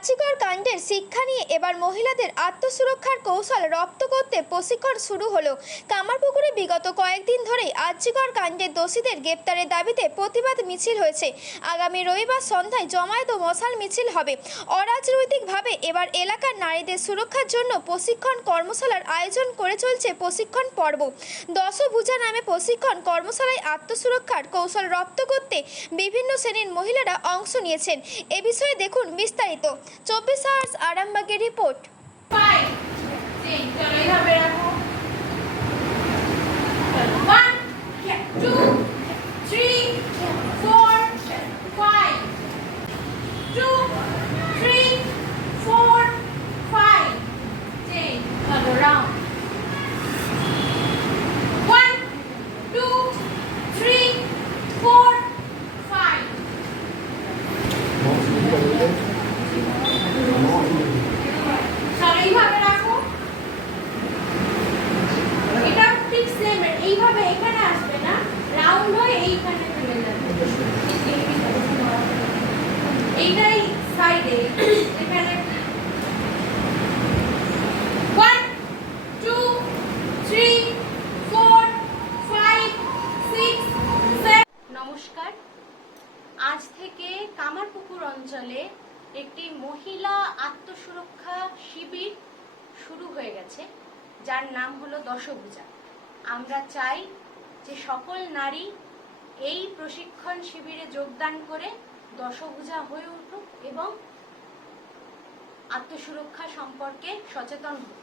আর্চিকর কাণ্ডের শিক্ষা নিয়ে এবার মহিলাদের আত্মসুরক্ষার কৌশল রপ্ত করতে প্রশিক্ষণ শুরু হলো। কামারপুকুরে বিগত কয়েকদিন ধরেই আর্চিকর কাণ্ডের দোষীদের গ্রেপ্তারের দাবিতে প্রতিবাদ মিছিল হয়েছে। আগামী রবিবার সন্ধ্যায় জমায়েত ও মশাল মিছিল হবে। অরাজনৈতিকভাবে এবার এলাকার নারীদের সুরক্ষার জন্য প্রশিক্ষণ কর্মশালার আয়োজন করে চলছে প্রশিক্ষণ পর্ব। দশভূজা নামে প্রশিক্ষণ কর্মশালায় আত্মসুরক্ষার কৌশল রপ্ত করতে বিভিন্ন শ্রেণির মহিলারা অংশ নিয়েছেন। এ বিষয়ে দেখুন বিস্তারিত। চব্বিশ আওয়ার্স আরামবাগের রিপোর্ট ফাইভ চেন চলো এইভাবে রাখো one two three four five two three four five chain চলো round one two three four five চলো এইভাবে রাখো এটা ঠিক সেম এইভাবে এখানে আসবে না রাউন্ড হয়ে এইখানে চলে যাবে। এইটাই সাইডে এখানে one two three four five six নমস্কার। আজ থেকে কামারপুকুর অঞ্চলে একটি মহিলা আত্মসুরক্ষা শিবির শুরু হয়ে গেছে, যার নাম হলো দশভূজা। আমরা চাই যে সকল নারী এই প্রশিক্ষণ শিবিরে যোগদান করে দশভূজা হয়ে উঠুক এবং আত্মসুরক্ষা সম্পর্কে সচেতন হোক।